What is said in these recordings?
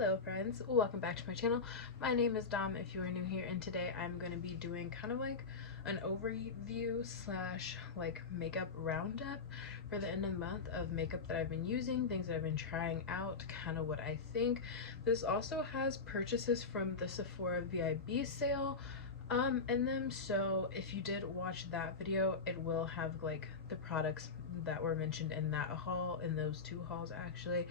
Hello friends, welcome back to my channel. My name is Dom if you are new here, and today I'm going to be doing kind of like an overview slash like makeup roundup for the end of the month of makeup that I've been using, things that I've been trying out, kind of what I think. This also has purchases from the Sephora VIB sale in them, so if you did watch that video, it will have like the products that were mentioned in that haul, in those two hauls actually.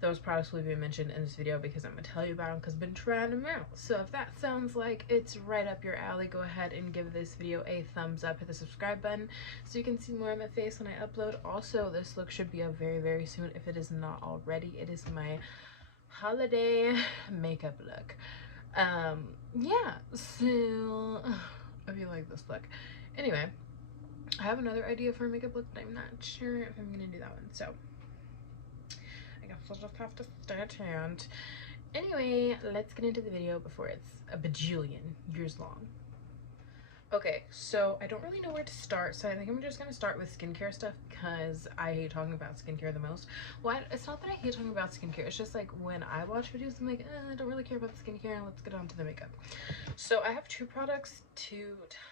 Those products will be mentioned in this video because I'm gonna tell you about them because I've been trying them out. So if that sounds like it's right up your alley, go ahead and give this video a thumbs up, hit the subscribe button so you can see more of my face when I upload. Also, this look should be up very soon if it is not already. It is my holiday makeup look. Yeah, so if you like this look. Anyway, I have another idea for a makeup look, but I'm not sure if I'm gonna do that one. So I'll just have to stay tuned. Anyway, let's get into the video before it's a bajillion years long. Okay, so I don't really know where to start, so I think I'm just gonna start with skincare stuff because I hate talking about skincare the most. Well, it's not that I hate talking about skincare, it's just like when I watch videos, I'm like, I don't really care about the skincare, and let's get on to the makeup. So I have two products to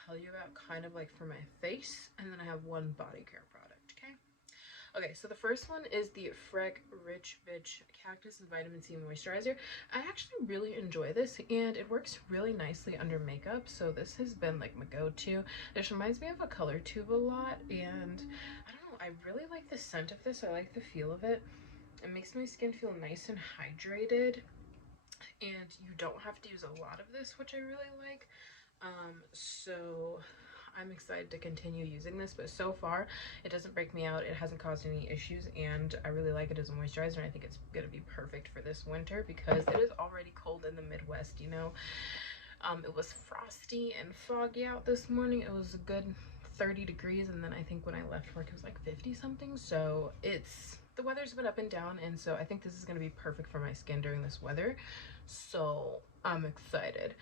tell you about, kind of like for my face, and then I have one body care product. Okay, so the first one is the Freck Rich Bitch Cactus and Vitamin C Moisturizer. I actually really enjoy this, and it works really nicely under makeup, so this has been like my go-to. This reminds me of a color tube a lot, and I don't know, I really like the scent of this. I like the feel of it. It makes my skin feel nice and hydrated, and you don't have to use a lot of this, which I really like. So I'm excited to continue using this, but so far it doesn't break me out, it hasn't caused any issues, and I really like it as a moisturizer, and I think it's gonna be perfect for this winter because it is already cold in the Midwest, you know. It was frosty and foggy out this morning. It was a good 30 degrees, and then I think when I left work it was like 50 something, so the weather's been up and down, and so I think this is gonna be perfect for my skin during this weather, so I'm excited.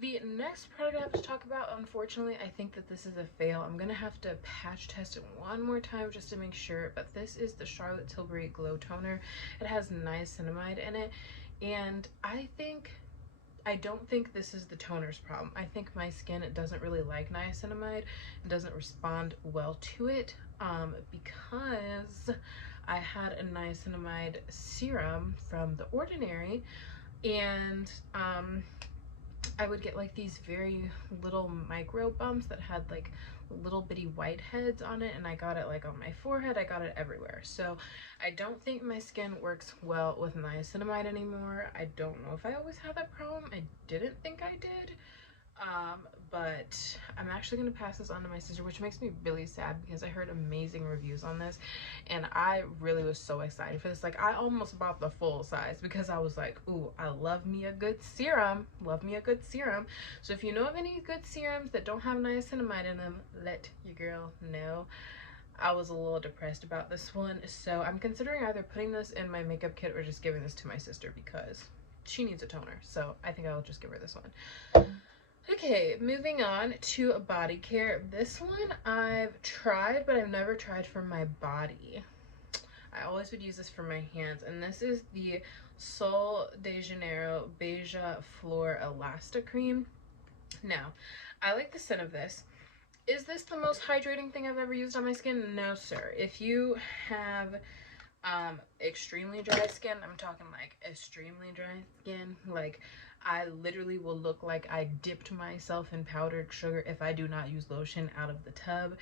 The next product I have to talk about, unfortunately, I think that this is a fail. I'm gonna have to patch test it one more time just to make sure, but this is the Charlotte Tilbury Glow Toner. It has niacinamide in it, and I don't think this is the toner's problem. I think my skin, it doesn't really like niacinamide. It doesn't respond well to it, because I had a niacinamide serum from The Ordinary, and I would get like these very little micro bumps that had like little bitty white heads on it, and I got it like on my forehead, I got it everywhere. So I don't think my skin works well with niacinamide anymore. I don't know if I always had that problem. I didn't think I did. But I'm actually going to pass this on to my sister, which makes me really sad because I heard amazing reviews on this, and I really was so excited for this. Like, I almost bought the full size because I was like, ooh, I love me a good serum. Love me a good serum. So if you know of any good serums that don't have niacinamide in them, let your girl know. I was a little depressed about this one, so I'm considering either putting this in my makeup kit or just giving this to my sister because she needs a toner. So I think I'll just give her this one. Okay, moving on to body care. This one I've tried, but I've never tried for my body. I always would use this for my hands, and this is the Sol de Janeiro Beija Flor Elasta Cream. Now, I like the scent of this. Is this the most hydrating thing I've ever used on my skin? No, sir. If you have extremely dry skin, I'm talking like extremely dry skin, like I literally will look like I dipped myself in powdered sugar if I do not use lotion out of the tub.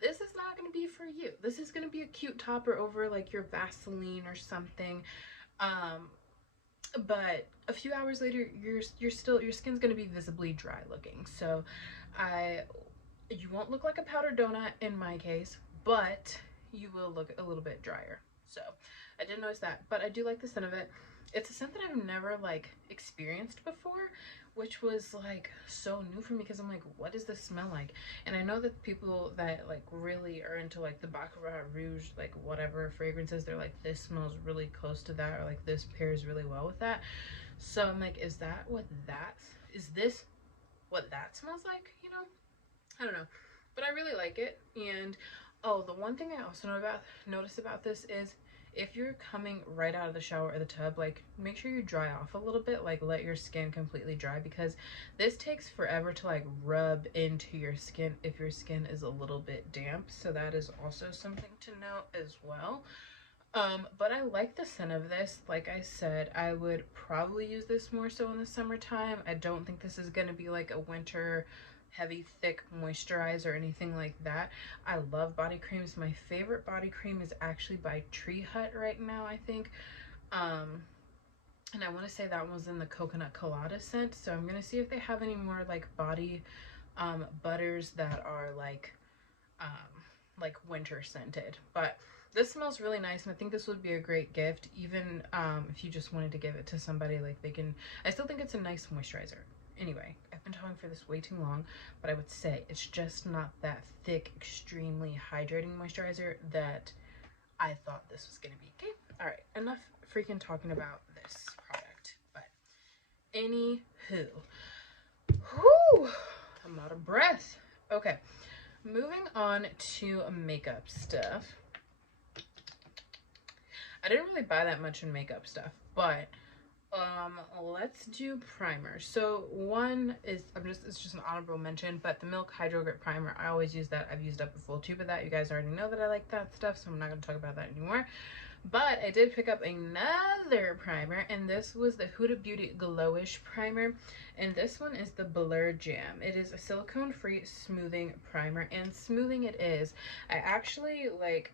This is not going to be for you. This is going to be a cute topper over like your Vaseline or something, but a few hours later your skin's going to be visibly dry looking. So you won't look like a powdered donut in my case, but you will look a little bit drier. So I did notice that, but I do like the scent of it. It's a scent that I've never like experienced before, which was like so new for me because I'm like, what does this smell like? And I know that people that like really are into like the Baccarat Rouge, like whatever fragrances, they're like, this smells really close to that, or like this pairs really well with that. So I'm like, is this what that smells like? You know, I don't know, but I really like it. And oh, the one thing I also notice about this is if you're coming right out of the shower or the tub, like make sure you dry off a little bit, like let your skin completely dry, because this takes forever to like rub into your skin if your skin is a little bit damp. So that is also something to note as well. But I like the scent of this. Like I said, I would probably use this more so in the summertime. I don't think this is gonna be like a winter heavy thick moisturizer or anything like that. I love body creams. My favorite body cream is actually by Tree Hut right now, I think. And I want to say that one was in the coconut colada scent. So I'm gonna see if they have any more like body butters that are like winter scented. But this smells really nice, and I think this would be a great gift, even if you just wanted to give it to somebody. Like they can, I still think it's a nice moisturizer. Anyway, I've been talking for this way too long, but I would say it's just not that thick, extremely hydrating moisturizer that I thought this was gonna be. Okay, all right, enough freaking talking about this product. But anywho, whew, I'm out of breath. Okay, moving on to makeup stuff. I didn't really buy that much in makeup stuff, but let's do primer. So one is, it's just an honorable mention, but the Milk Hydro Grip Primer, I always use that. I've used up a full tube of that. You guys already know that I like that stuff, so I'm not going to talk about that anymore. But I did pick up another primer, and this was the Huda Beauty Glowish Primer, and this one is the Blur Jam. It is a silicone-free smoothing primer, and smoothing it is. I actually like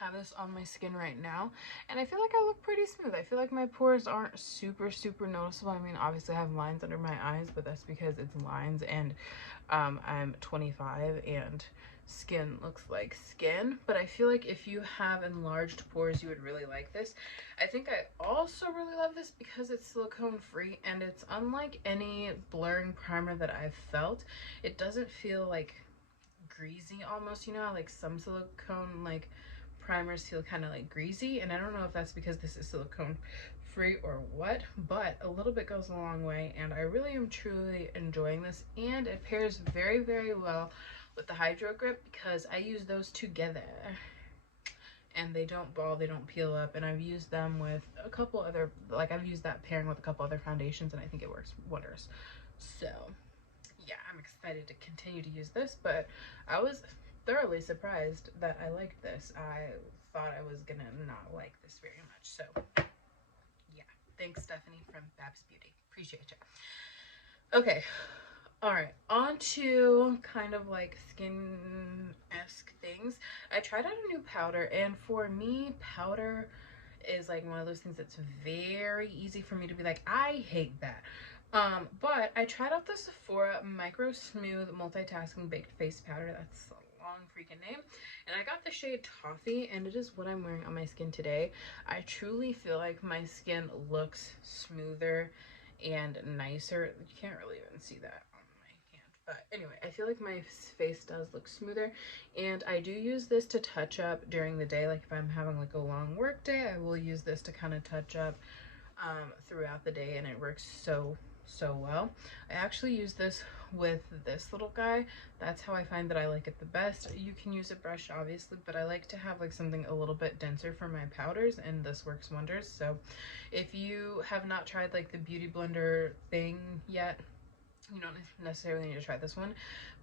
have this on my skin right now, and I feel like I look pretty smooth. I feel like my pores aren't super noticeable. I mean, obviously I have lines under my eyes, but that's because it's lines, and I'm 25 and skin looks like skin. But I feel like if you have enlarged pores, you would really like this. I think I also really love this because it's silicone free, and it's unlike any blurring primer that I've felt. It doesn't feel like greasy almost, you know, like some silicone like primers feel kind of like greasy, and I don't know if that's because this is silicone free or what, but a little bit goes a long way, and I really am truly enjoying this. And it pairs very well with the Hydro Grip because I use those together and they don't ball, they don't peel up, and I've used them with a couple other, like I've used that pairing with a couple other foundations, and I think it works wonders. So yeah, I'm excited to continue to use this, but I was thoroughly surprised that I liked this. I thought I was gonna not like this very much. So yeah, thanks Stephanie from Babs Beauty. Appreciate you. Okay, all right, on to kind of like skin-esque things. I tried out a new powder, and for me, powder is like one of those things that's very easy for me to be like, I hate that. But I tried out the Sephora Micro Smooth Multitasking Baked Face Powder. That's a long freaking name. And I got the shade Toffee, and it is what I'm wearing on my skin today. I truly feel like my skin looks smoother and nicer. You can't really even see that on my hand. But anyway, I feel like my face does look smoother. And I do use this to touch up during the day. Like if I'm having like a long work day, I will use this to kind of touch up throughout the day, and it works so well. I actually use this with this little guy. That's how I find that I like it the best. You can use a brush obviously, but I like to have like something a little bit denser for my powders, and this works wonders. So if you have not tried like the beauty blender thing yet, you don't necessarily need to try this one,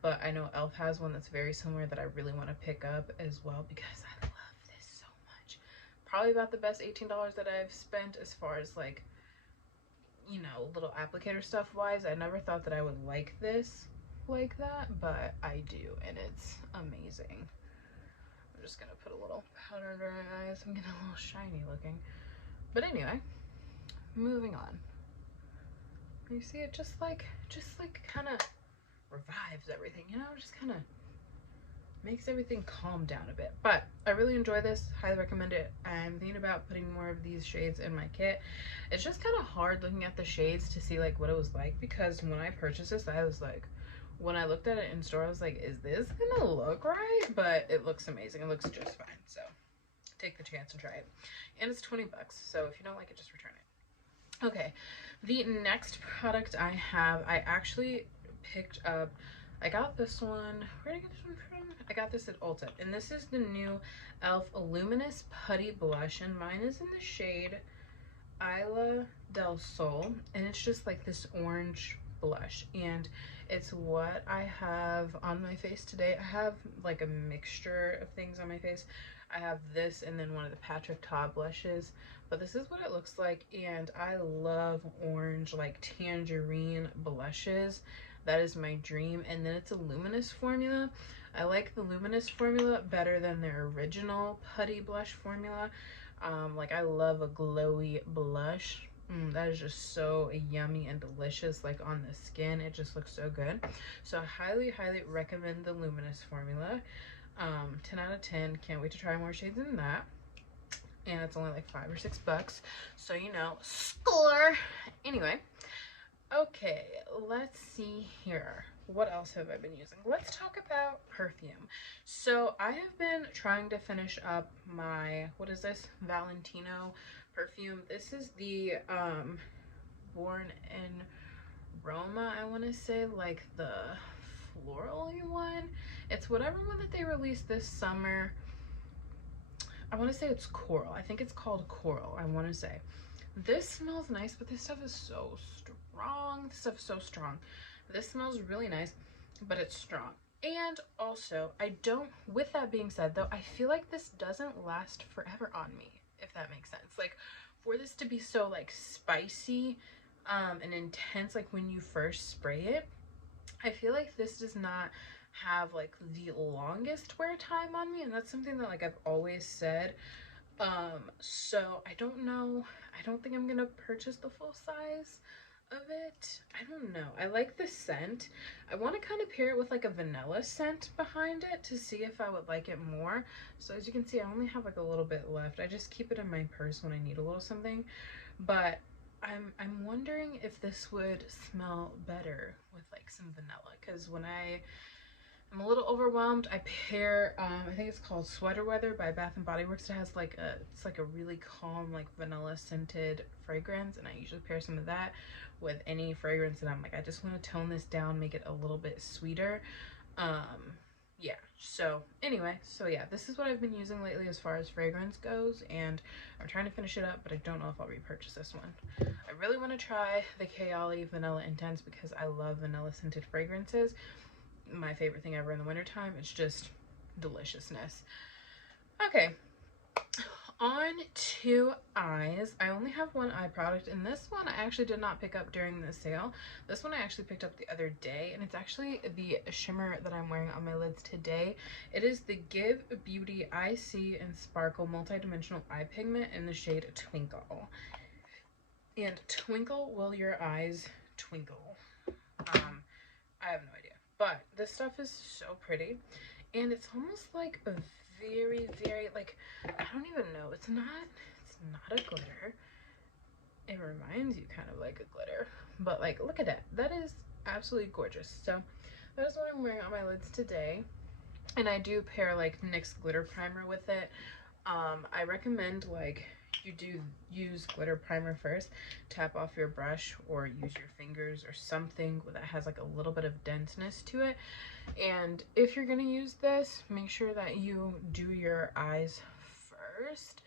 but I know e.l.f. has one that's very similar that I really want to pick up as well because I love this so much. Probably about the best $18 that I've spent as far as like, you know, little applicator stuff wise. I never thought that I would like this like that, but I do, and it's amazing. I'm just gonna put a little powder under my eyes. I'm getting a little shiny looking. But anyway, moving on. You see, it just like kind of revives everything, you know, just kind of makes everything calm down a bit. But I really enjoy this, highly recommend it. I'm thinking about putting more of these shades in my kit. It's just kind of hard looking at the shades to see like what it was like, because when I purchased this, I was like, when I looked at it in store, I was like, is this gonna look right? But it looks amazing. It looks just fine. So take the chance and try it. And it's 20 bucks. So if you don't like it, just return it. Okay, the next product I have, I actually picked up I got this one, where did I get this one from? I got this at Ulta, and this is the new e.l.f. Luminous Putty Blush, and mine is in the shade Isla del Sol, and it's just like this orange blush, and it's what I have on my face today. I have like a mixture of things on my face. I have this and then one of the Patrick Ta blushes, but this is what it looks like, and I love orange, like tangerine blushes. That is my dream. And then it's a luminous formula. I like the luminous formula better than their original putty blush formula. Like I love a glowy blush. That is just so yummy and delicious, like on the skin. It just looks so good. So I highly recommend the luminous formula. 10 out of 10. Can't wait to try more shades than that. And it's only like $5 or $6, so you know, score. Anyway, okay, let's see here. What else have I been using? Let's talk about perfume. So I have been trying to finish up my, what is this, Valentino perfume. This is the Born in Roma, I want to say, like the floral one. It's whatever one that they released this summer. I want to say it's Coral. I think it's called Coral, I want to say. This smells nice, but this stuff is so strong. This stuff is so strong. This smells really nice, but it's strong. And also, I don't, with that being said though, I feel like this doesn't last forever on me, if that makes sense. Like, for this to be so like spicy and intense, like when you first spray it, I feel like this does not have like the longest wear time on me, and that's something that like I've always said. So I don't know, I don't think I'm gonna purchase the full size of it. I don't know. I like the scent. I want to kind of pair it with like a vanilla scent behind it to see if I would like it more. So as you can see, I only have like a little bit left. I just keep it in my purse when I need a little something, but I'm wondering if this would smell better with like some vanilla, because when I'm a little overwhelmed, I pair I think it's called Sweater Weather by Bath and Body Works. It has like a really calm, like vanilla scented fragrance, and I usually pair some of that with any fragrance, and I'm like, I just want to tone this down, make it a little bit sweeter. Yeah, so anyway, so yeah, this is what I've been using lately as far as fragrance goes, and I'm trying to finish it up, but I don't know if I'll repurchase this one. I really want to try the Kayali Vanilla Intense because I love vanilla scented fragrances. My favorite thing ever in the wintertime. It's just deliciousness. Okay, on to eyes. I only have one eye product, and this one I actually did not pick up during the sale. This one I actually picked up the other day, and it's actually the shimmer that I'm wearing on my lids today. It is the Give Beauty Eye See and Sparkle Multidimensional Eye Pigment in the shade Twinkle. And twinkle will your eyes twinkle. I have no idea, but this stuff is so pretty, and it's almost like a very like, I don't even know, it's not a glitter. It reminds you kind of like a glitter, but like, look at that. That is absolutely gorgeous. So that is what I'm wearing on my lids today, and I do pair like NYX glitter primer with it. I recommend like you do use glitter primer first, tap off your brush or use your fingers or something that has like a little bit of denseness to it. And if you're gonna use this, make sure that you do your eyes first.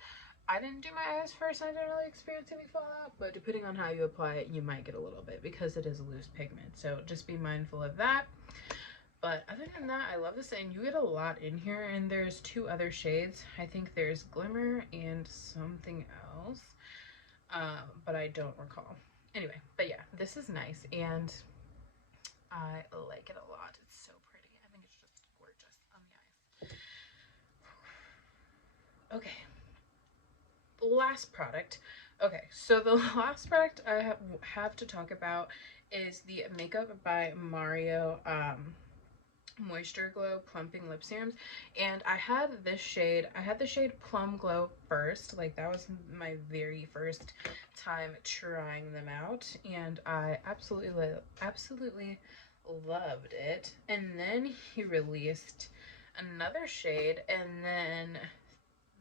I didn't do my eyes first, I didn't really experience any fallout, but depending on how you apply it, you might get a little bit because it is a loose pigment, so just be mindful of that. But other than that, I love this, and you get a lot in here, and there's two other shades. I think there's Glimmer and something else, but I don't recall. Anyway, but yeah, this is nice, and I like it a lot. It's so pretty. I think it's just gorgeous on the eyes. Okay, last product. Okay, so the last product I have to talk about is the Makeup by Mario Moisture Glow Plumping Lip Serums, and I had this shade. I had the shade Plum Glow first, like that was my very first time trying them out, and I absolutely loved it. And then he released another shade, and then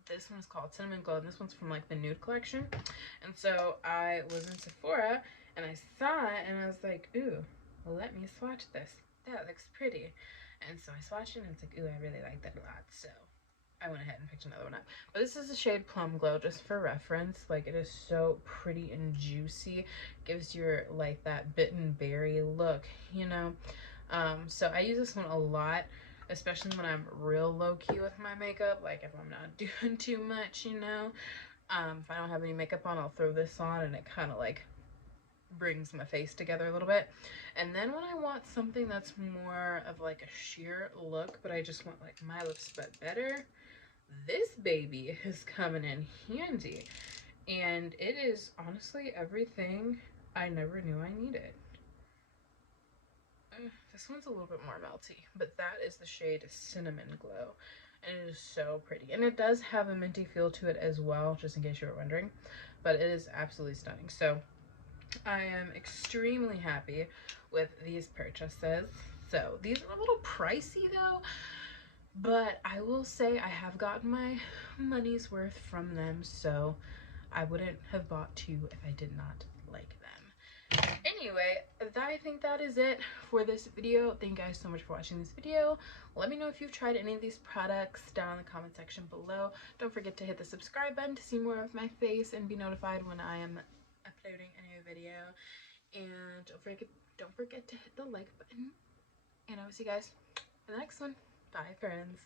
this one's called Cinnamon Glow, and this one's from like the nude collection. And so I was in Sephora and I saw it and I was like, ooh, let me swatch this. that looks pretty. And so I swatched it and it's like, ooh, I really like that a lot. So I went ahead and picked another one up. But this is the shade Plum Glow, just for reference. Like, it is so pretty and juicy. Gives you like that bitten berry look, you know. So I use this one a lot, especially when I'm real low-key with my makeup. Like if I'm not doing too much, you know. If I don't have any makeup on, I'll throw this on and it kind of like brings my face together a little bit. And then when I want something that's more of like a sheer look, but I just want like my lips but better, this baby is coming in handy. And it is honestly everything I never knew I needed. This one's a little bit more melty, but that is the shade Cinnamon Glow. And it is so pretty. And it does have a minty feel to it as well, just in case you were wondering. But it is absolutely stunning. So I am extremely happy with these purchases. So these are a little pricey though, but I will say I have gotten my money's worth from them, so I wouldn't have bought two if I did not like them. Anyway, I think that is it for this video. Thank you guys so much for watching this video. Let me know if you've tried any of these products down in the comment section below. Don't forget to hit the subscribe button to see more of my face and be notified when I am uploading a new video. And don't forget to hit the like button. And I will see you guys in the next one. Bye, friends.